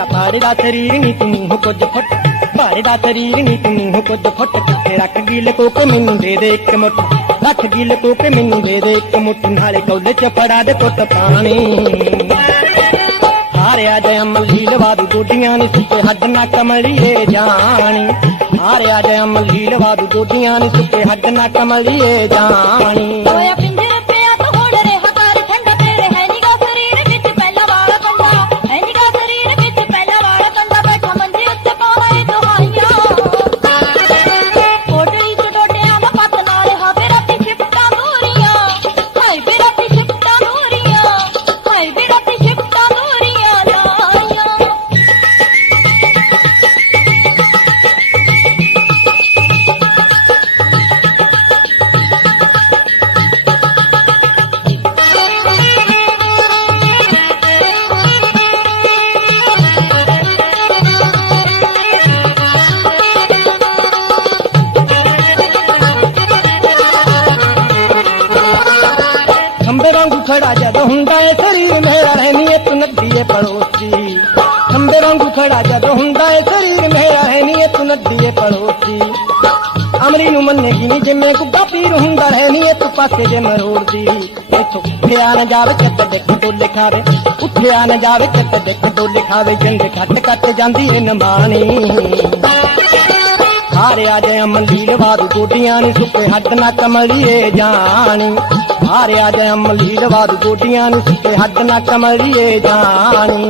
तेरा पारदा शरीर नी तू मुँह कुछ फट। पारदा शरीर नी तू मुँह कुछ फट। रख गिल कोक मैनू दे दे एक मुठ। रख गिल कोक मैनू दे दे एक मुठ। नाले कौले च फड़ा दे पुत पानी। हारिया जय मल्ली लवा दू गोडियाँ नी सुके हड ना कमलिए जानी। हारिया जय मल्ली लवा दू गोडियाँ नी सुके हड ना कमलिए जानी। ਖੰਬੇ ਵਾਂਗੂ ਖੜਾ ਜਦ ਹੁੰਦਾ ਏ ਸਰੀਰ ਮੇਰਾ ਰਹਿਨੀ ਏ ਤੂੰ ਨੱਦੀ ਏ ਪੜੋਸੀ ਖੰਬੇ ਵਾਂਗੂ ਖੜਾ ਜਦ ਹੁੰਦਾ ਏ ਸਰੀਰ ਮੇਰਾ ਰਹਿਨੀ ਏ ਤੂੰ ਨੱਦੀ ਏ ਪੜੋਸੀ ਅਮਰੀ ਨੂੰ ਮੰਨੇਗੀ ਨਹੀਂ ਜਿਵੇਂ ਗੁੱਗਾ ਪੀਰ ਹੁੰਦਾ ਰਹਿਨੀ ਏ ਤੂੰ ਪਾਸੇ ਜੇ ਮਰੋੜਦੀ ਇੱਥੋਂ ਉੱਠਿਆ ਨਾ ਜਾਵੇ ਚੱਤ ਦੇਖ ਡੋਲੇ ਖਾਵੇ ਉੱਠਿਆ ਨਾ ਜਾਵੇ ਚੱਤ ਦੇਖ ਡੋਲੇ ਖਾਵੇ ਜੰਗ ਕੱਟ ਕੱਟ ਜਾਂਦੀ ਏ ਨਮਾਣੀ ਹਾਰਿਆ ਜੈ ਅਮਲੀ ਲਵਾਦ ਗੋਡੀਆਂ ਨੀ ਸੁੱਕੇ ਹੱਡ ਨਾ ਕਮਲੀਏ ਜਾਣੀ ਹਾਰਿਆ ਜੈ ਅਮਲੀ ਲਵਾਦ ਗੋਡੀਆਂ ਨੀ ਸੁੱਕੇ ਹੱਡ ਨਾ ਕਮਲੀਏ ਜਾਣੀ।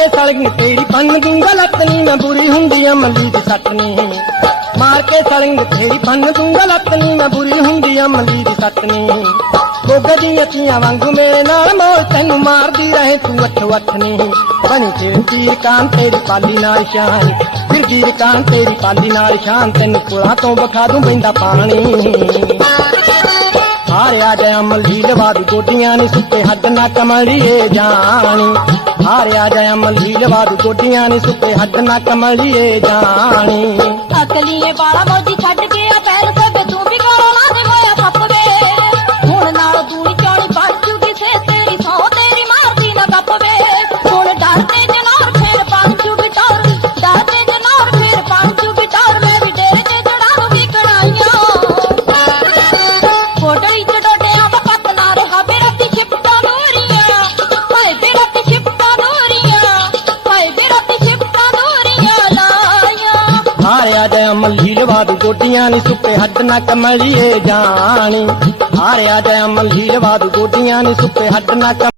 ਕੇ ਸਲਗ ਤੇਰੀ ਪੰਨ ਦੂੰਗਾ ਲੱਤਨੀ, ਮੈਂ ਬੁਰੀ ਹੁੰਦੀ ਅਮਲੀ ਦੀ ਸੱਟਨੀ। ਮਾਰ ਕੇ ਸਲਗ ਤੇਰੀ ਪੰਨ ਦੂੰਗਾ ਲੱਤਨੀ, ਮੈਂ ਬੁਰੀ ਹੁੰਦੀ ਅਮਲੀ ਦੀ ਸੱਟਨੀ। ਗੋਗਾ ਦੀਆਂ ਅੱਖੀਆਂ ਵਾਂਗੂ ਮੇਰੇ ਨਾਲ ਮੋਰ ਤੈਨੂੰ ਮਾਰਦੀ ਰਹੇ ਤੂੰ ਅੱਠ ਅੱਠ ਨਹੀਂ ਬਣੀ ਫਿਰ ਤੀਰ ਕਾਂ ਤੇਰੀ ਪਾਲੀ ਨਾਲ ਸ਼ਾਨ। ਫਿਰ ਵੀਰ ਕਾਂ ਤੇਰੀ ਪਾਲੀ ਨਾਲ ਸ਼ਾਨ, ਤੈਨੂੰ ਪੁਲਾਂ ਤੋਂ ਵਿਖਾ ਦੂੰ ਬੈਂਦਾ ਪਾਣੀ। ਹਾਰਿਆ ਜੈ ਅਮਲੀ ਲਵਾ ਦੀ ਗੋਡੀਆਂ ਨੀ ਸੁੱਤੇ ਹੱਡ ਨਾ ਕਮਲੀਏ ਜਾਣੀ। ਹਾਰਿਆ ਜੈ ਅਮਲੀ ਲਵਾ ਦੀ ਗੋਡੀਆਂ ਨੀ ਸੁੱਤੇ ਹੱਡ ਨਾ ਕਮਲੀਏ ਜਾਣੀ। ਅਕਲੀਏ ਵਾਲਾ ਮੋਜੀ ਛੱਡ ਕੇ ਆ ਪੈਰ ਸਭ ਹਾਰਿਆ ਜੈ ਲਵਾ ਦੂ ਗੋਡੀਆਂ ਨੀ ਸੁੱਤੇ ਹੱਡ ਨਾ ਕਮਲੀਏ ਜਾਣੀ। ਹਾਰਿਆ ਜੈ ਅਮਲੀ ਲਵਾ ਦੂ ਗੋਡੀਆਂ ਨੀ ਸੁੱਤੇ ਹੱਡ ਨਾ ਕਮ-